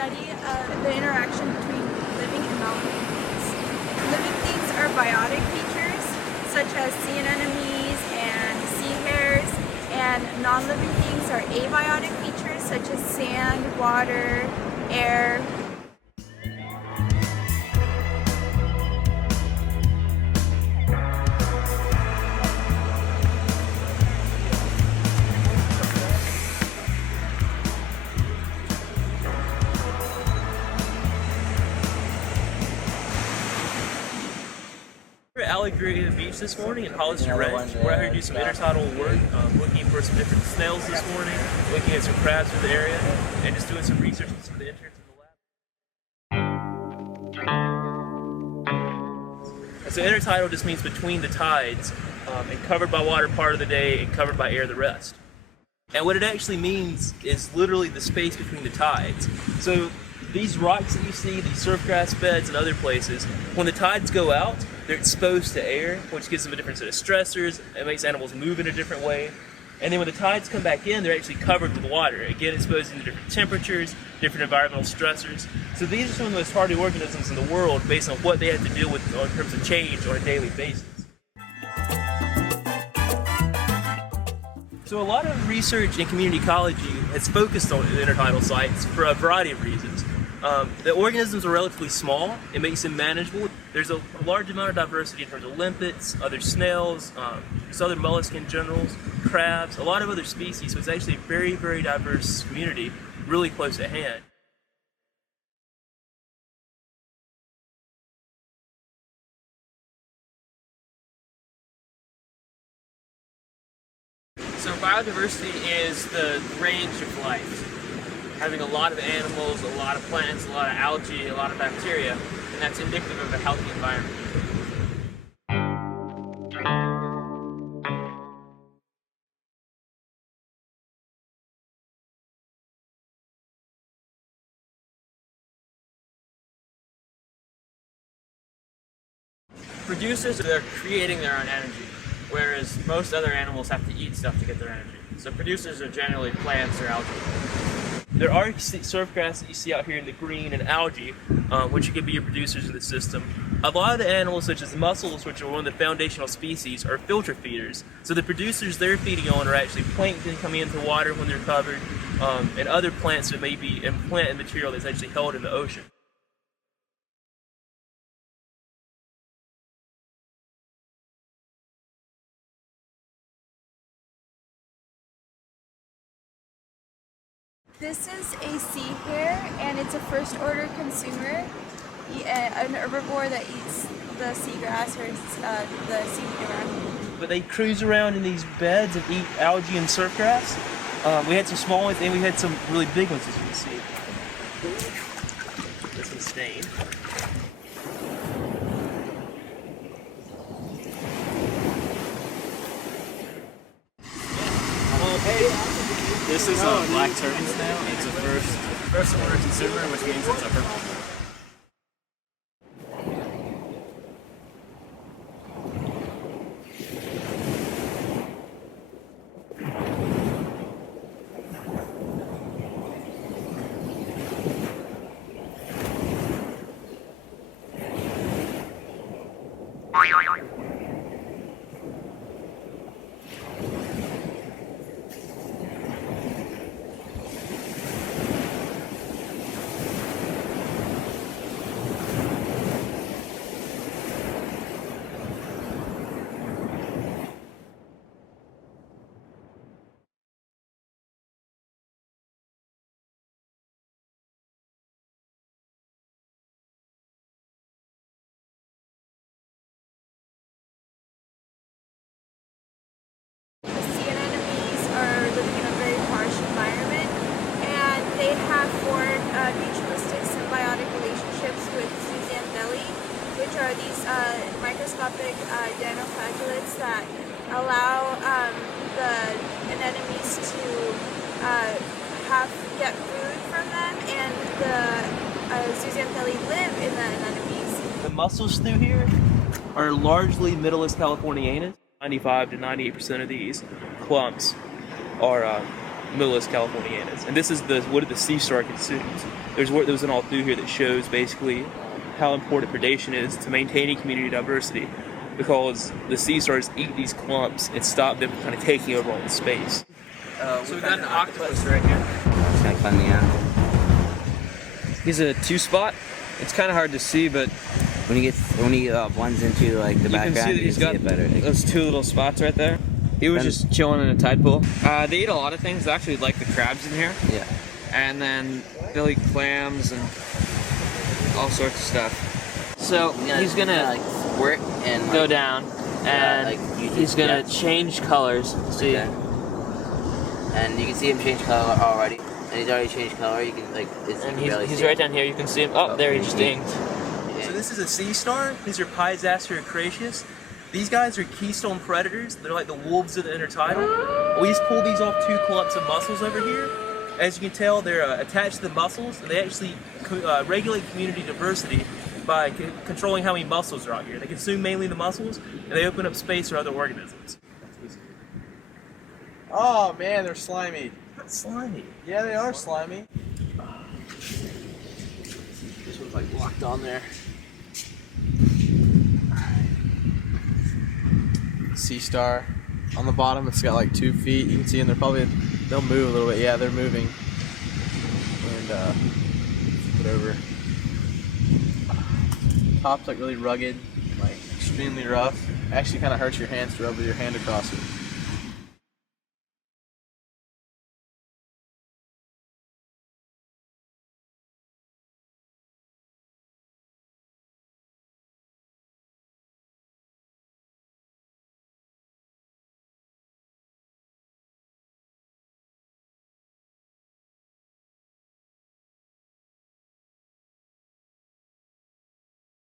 study of the interaction between living and non-living things. Living things are biotic features, such as sea anemones and sea hares, and non-living things are abiotic features, such as sand, water, air. We're at Allegria Beach this morning in Hollister Ranch. We're out here to do some intertidal work, looking for some different snails this morning, looking at some crabs in the area, and just doing some research with some of the interns in the lab. So intertidal just means between the tides, and covered by water part of the day and covered by air the rest. And what it actually means is literally the space between the tides. So these rocks that you see, these surf grass beds and other places, when the tides go out, they're exposed to air, which gives them a different set of stressors. It makes animals move in a different way. And then when the tides come back in, they're actually covered with water, again exposing to different temperatures, different environmental stressors. So these are some of the most hardy organisms in the world based on what they have to deal with in terms of change on a daily basis. So a lot of research in community ecology has focused on intertidal sites for a variety of reasons. The organisms are relatively small. It makes them manageable. There's a large amount of diversity in terms of limpets, other snails, just other molluscan generals, crabs, a lot of other species. So it's actually a very, very diverse community, really close at hand. So biodiversity is the range of life. Having a lot of animals, a lot of plants, a lot of algae, a lot of bacteria, and that's indicative of a healthy environment. Producers are creating their own energy, whereas most other animals have to eat stuff to get their energy. So producers are generally plants or algae. There are surf grass that you see out here in the green and algae, which could be your producers in the system. A lot of the animals, such as mussels, which are one of the foundational species, are filter feeders. So the producers they're feeding on are actually plankton coming into water when they're covered, and other plants that may be in plant material that's actually held in the ocean. This is a sea hare, and it's a first-order consumer, an herbivore that eats the seagrass or the seaweed around. But they cruise around in these beds and eat algae and surf grass. We had some small ones, and we had some really big ones, as you can see. This one's stained. This is a black turtle snail. It's a first order consumer, which means it's a herbivore. Living in a very harsh environment, and they have formed mutualistic symbiotic relationships with zooxanthellae, which are these microscopic dinoflagellates that allow the anemones to get food from them, and the zooxanthellae live in the anemones. The mussels through here are largely Middleist Californianus. 95 to 98% of these clumps are Millis californianus. And this is what the sea star consumes. There's work that was done all through here that shows basically how important predation is to maintaining community diversity, because the sea stars eat these clumps and stop them from kind of taking over all the space. So we've got an octopus right here. Just gonna climb me out. He's a 2-spot. It's kind of hard to see, but When he blends into like the you can background, see that you he's can got see it better. those 2 little spots right there. He was just chilling in a tide pool. They eat a lot of things. They actually like the crabs in here. Yeah. And then they'll eat clams and all sorts of stuff. So he's gonna like squirt and go down, and like, he's gonna change colors. See? Okay. And you can see him change color already. And he's already changed color. You can like, And barely he's see right it. down here. You can see him. Oh, there he just inked. So this is a sea star. These are Pisaster acraceus. These guys are keystone predators. They're like the wolves of the intertidal. We just pulled these off 2 clumps of mussels over here. As you can tell, they're attached to the mussels, and they actually regulate community diversity by controlling how many mussels are out here. They consume mainly the mussels, and they open up space for other organisms. Oh man, they're slimy. That's slimy. Yeah, they are slimy. This one's like locked on there. Sea star. On the bottom, it's got like 2 feet. You can see them. They'll move a little bit. Yeah, they're moving. And flip it over. Top's like really rugged, like extremely rough. Actually, kind of hurts your hands to rub with your hand across it.